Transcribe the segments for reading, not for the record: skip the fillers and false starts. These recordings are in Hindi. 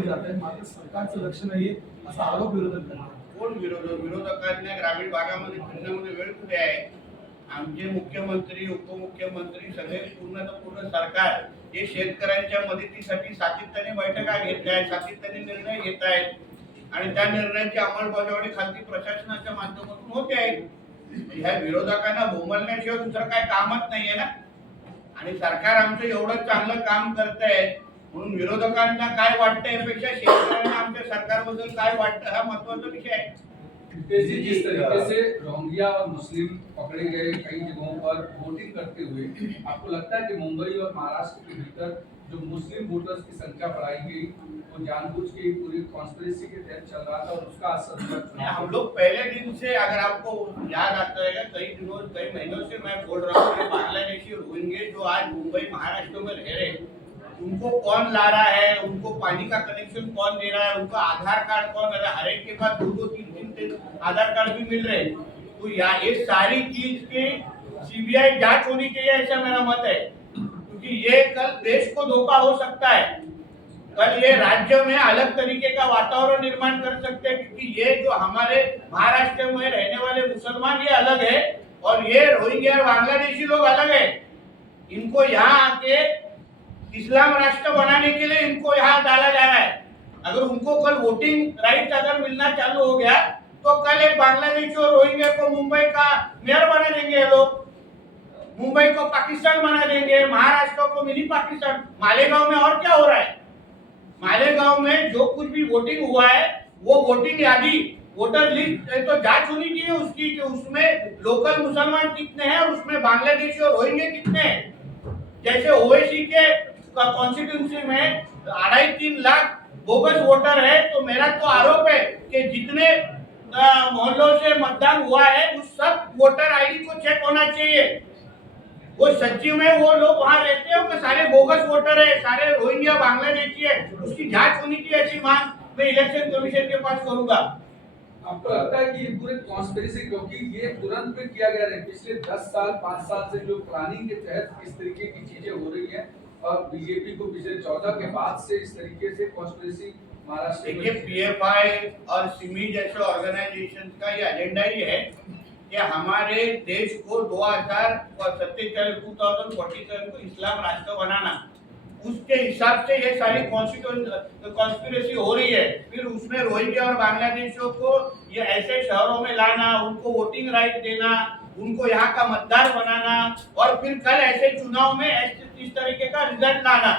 दाखवली जात आहे, मात्र सरकारचं लक्ष नाहीये असा आरोप विरोधक करतात. कोण विरोधकांना ग्रामीण भागामध्ये फिरण्यामध्ये वेळ कुठे आहे? आमचे मुख्यमंत्री उपमुख्यमंत्री सगळे पूर्ण सरकार हे शेतकऱ्यांच्या मदतीसाठी सातत्याने बैठका घेत आहेत, सातत्याने निर्णय घेत आहेत आणि त्या निर्णयाची अंमलबजावणी खासगी प्रशासनाच्या माध्यमातून होते आहे. ह्या विरोधकांना बोंबलण्याशिवाय दुसरं काय कामच नाहीये ना. आणि सरकार आमचं एवढं चांगलं काम करतंय म्हणून विरोधकांना काय वाटतं यापेक्षा शेतकऱ्यांना आमच्या सरकारबद्दल काय वाटतं हा महत्वाचा विषय आहे. जिस तरीके से रोहिंग्या और मुस्लिम पकड़े गए कई जगहों पर वोटिंग करते हुए, आपको लगता है कि मुंबई और महाराष्ट्र के भीतर जो मुस्लिम वोटर्स की संख्या बढ़ाई गई वो जानबूझ के पूरी कॉन्स्पिरेसी के तहत चल रहा था और उसका असर हुआ? हम लोग पहले दिन से, अगर आपको याद आता है, कई महीनों से मैं बोल रहा हूँ कि बांग्लादेशी रोहिंग्या जो आज मुंबई महाराष्ट्र में रह रहे उनको कौन ला रहा है, उनको पानी का कनेक्शन कौन दे रहा है, उनको आधार कार्ड कौन दे रहा है, हर एक के पास 2-2, 3-3 आधार कार्ड भी मिल रहे हैं। तो ये सारी चीज की सीबीआई जांच होनी चाहिए, ऐसा मेरा मत है, क्योंकि ये कल देश को धोखा हो सकता है। कल ये राज्य में अलग तरीके का वातावरण निर्माण कर सकते हैं, क्योंकि ये जो हमारे महाराष्ट्र में रहने वाले मुसलमान ये अलग है और ये रोहिंग्या और बांग्लादेशी लोग अलग है। इनको यहाँ आके इस्लाम राष्ट्र बनाने के लिए इनको यहाँ डाला जा रहा है। अगर उनको कल वोटिंग राइट अगर मिलना चालू हो गया तो कल एक बांग्लादेशी और रोहिंग्या को मुंबई का मेयर बना देंगे ये लोग, मुंबई को पाकिस्तान बना देंगे, महाराष्ट्र को मिनी पाकिस्तान। मालेगांव में और क्या हो रहा है? मालेगांव में जो कुछ भी वोटिंग हुआ है वो वोटिंग यादी, वोटर लिस्ट तो जांच होनी चाहिए उसकी कि उसमें लोकल मुसलमान कितने हैं और उसमें बांग्लादेशी और रोहिंग्या कितने हैं। जैसे ओवैसी के कॉन्स्टिट्यूंसी में 2.5-3 लाख बोगस वोटर है, तो मेरा तो आरोप है कि जितने मोहल्लों से मतदान हुआ है उस सब वोटर आईडी को चेक होना चाहिए। वो सच्ची में वो लोग वहाँ रहते हैं कि सारे बोगस वोटर है, सारे रोहिंग्या बांग्लादेशी है, उसकी जांच होनी चाहिए, ऐसी मांग मैं इलेक्शन कमीशन के पास करूंगा। आपको लगता है कि ये पूरे कॉन्स्पिरेसी, क्योंकि ये तुरंत में किया गया है, पिछले 10 साल 5 साल से जो प्लानिंग के तहत इस तरीके की चीजें हो रही है और बीजेपी को पिछले 14 के बाद से इस तरीके से कॉन्स्पिरेसी महाराष्ट्र देखिए पीएफआई और सिमी जैसे ऑर्गेनाइजेशन का ये एजेंडा ही है कि हमारे देश को 2047 को इस्लाम राष्ट्र बनाना, उसके हिसाब से ये सारी कॉन्स्पिरेसी हो रही है। फिर उसमें रोहिंग्या और बांग्लादेशियों को ये ऐसे शहरों में लाना, उनको वोटिंग राइट देना, उनको यहाँ का मतदार बनाना और फिर कल ऐसे चुनाव में इस तरीके का रिजल्ट लाना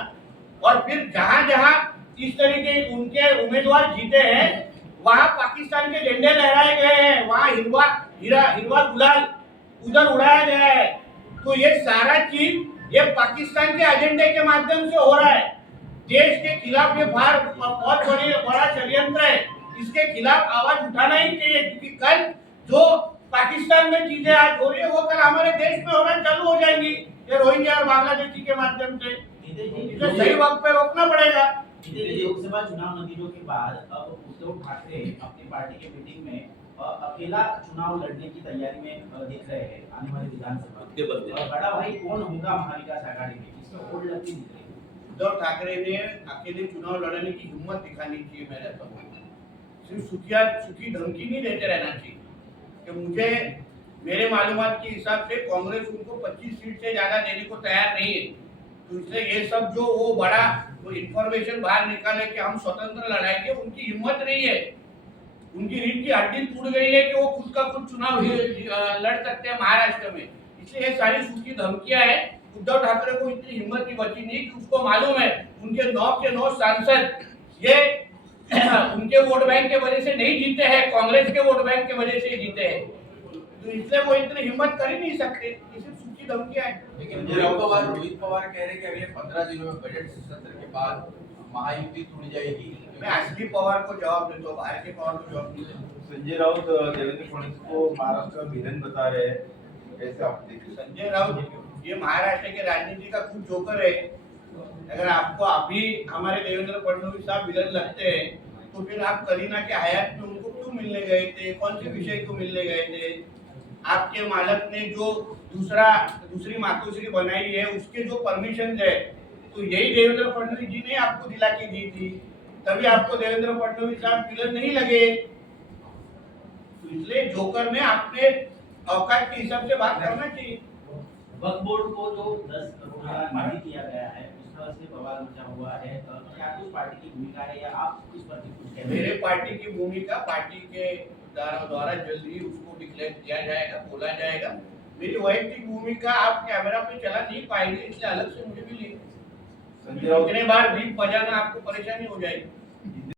और फिर जहां जहां इस तरीके उनके उम्मीदवार जीते हैं वहां पाकिस्तान के झंडे लहराए गए हैं, वहां हिरवा गुलाल उधर उड़ाया गया है। तो ये सारा चीज ये पाकिस्तान के एजेंडे के माध्यम से हो रहा है। देश के खिलाफ ये बहुत बड़ा षड्यंत्र है, इसके खिलाफ आवाज उठाना ही चाहिए, क्योंकि कल जो पाकिस्तान में चीजें आज हो रही है वो कल हमारे देश में होना चालू हो जाएंगी, ये रोहिंग्या और बांग्लादेशी के माध्यम से। इसे सही वक्त पे रोकना पड़ेगा। लोकसभा चुनाव नतीजों के बाद अब उद्धव ठाकरे अपनी पार्टी के मीटिंग में अकेला चुनाव लड़ने की तैयारी में दिख रहे हैं आने वाली विधानसभा। बड़ा भाई कौन होगा महाविकास आघाड़ी में, इसमें होड़ लगती दिख रही है। उद्धव ठाकरे ने अकेले चुनाव लड़ने की हिम्मत दिखानी चाहिए। मेरे तो सिर्फ सुखी धमकी नहीं देते रहना चाहिए कि मुझे मेरे मालूमात के हिसाब से कांग्रेस उनको 25 सीट से ज्यादा देने को तैयार नहीं है। तो इसलिए ये सब जो वो बड़ा वो इंफॉर्मेशन बाहर निकाले कि हम स्वतंत्र लड़ाएंगे, उनकी हिम्मत नहीं है। उनकी रीढ़ की हड्डी टूट गई है कि वो खुद का खुद चुनाव लड़ सकते हैं महाराष्ट्र में। इसलिए ये सारी सूखी धमकियां हैं। उद्धव ठाकरे को इतनी हिम्मत की बची नहीं कि उसको मालूम है उनके 9 के 9 सांसद ये उनके वोट बैंक के वजह से नहीं जीते हैं, कांग्रेस के वोट बैंक के वजह से जीते हैं। तो इसलिए वो इतनी हिम्मत कर ही नहीं सकते, इसी सूखी धमकियां हैं। लेकिन रोहित पवार कह रहे कि अगले 15 दिनों में बजट सत्र के बाद महायुति टूट जाएगी। मैं असली पवार को जवाब देता हूँ, बाहर के पवार को जवाब नहीं देता। संजय राउत देवेंद्र फडणवीस को महाराष्ट्र का विलन बता रहे हैं, कैसे आप देखते? संजय राउत ये महाराष्ट्र के राजनीति का खुद जोकर है। अगर आपको अभी हमारे देवेंद्र फडणवीस साहब विलन लगते हैं तो फिर आप करीना के हयात में उनको क्यों मिलने गए थे, कौन से विषय को मिलने गए थे? आपके मालक ने जो दूसरी मातोश्री बनाई है उसके जो परमिशन है तो यही देवेंद्र फडणवीस जी ने आपको दिला के दी थी। तभी आपको देवेंद्र फडणवीस साहब विलन नहीं लगे। तो इसलिए जोकर ने अपने औकात के हिसाब से बात करना चाहिए। वक्फ बोर्ड को जो 10 करोड़ का निधि दिया गया है उस तरह से बवाल मचा हुआ है, क्या कुछ पार्टी की भूमिका है या आप इस पर भी कुछ कह रहे मेरे हैं? पार्टी की भूमिका पार्टी के द्वारा जल्द ही उसको डिक्लेयर किया जाएगा, बोला जाएगा। मेरी वैयक्तिक भूमिका आप कैमरा पे चला नहीं पाएंगे, इसलिए अलग से मुझे भी संजय राउत इतने बार बीप बजाना आपको परेशानी हो जाएगी।